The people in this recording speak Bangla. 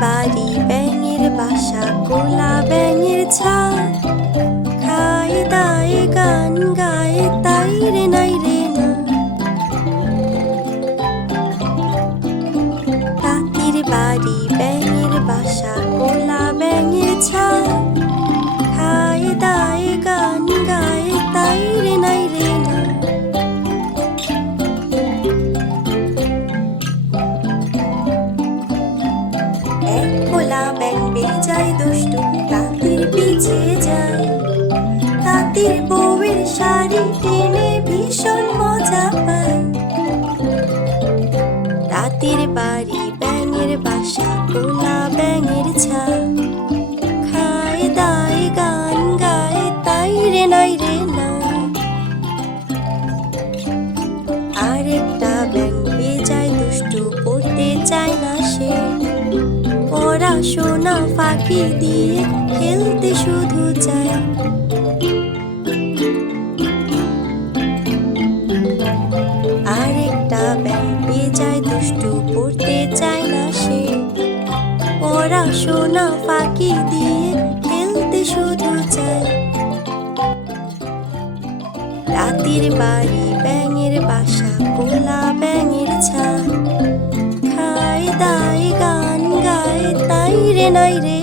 বাড়ি ব্যাঙের বাসা গোলা ব্যাঙের ছা খায় দায় গান গায় তাই রে নাই রে না। তাঁতির বাড়ি ব্যাঙের বাসা গোলা ব্যাঙের ছা খায় দায় গান গায় তাই রে নাই রে না। এক গোলা ব্যাঙ বেজায় দুষ্টু তাঁতির পিছে যায়। তাঁতির বউয়ের শাড়ি টেনে ভীষণ মজা পায়। তাঁতির বাড়ি ব্যাঙের বাসা গোলা ব্যাঙের ছা খায় দায় গান গায় তাই রে নাই রে না। আরেকটা ব্যাঙ বেজায় দুষ্টু পড়তে চায় না সে, পড়াশোনা ফাঁকি দিয়ে খেলতে শুধু চায়। আরেকটা ব্যাঙ বেজায় দুষ্টু পড়তে চায় না সে, পড়াশোনা ফাঁকি দিয়ে খেলতে শুধু চায়। তাঁতির বাড়ি ব্যাঙের বাসা গোলা ব্যাঙের ছা খায় দায় গান গায় তাই রে নাই রে।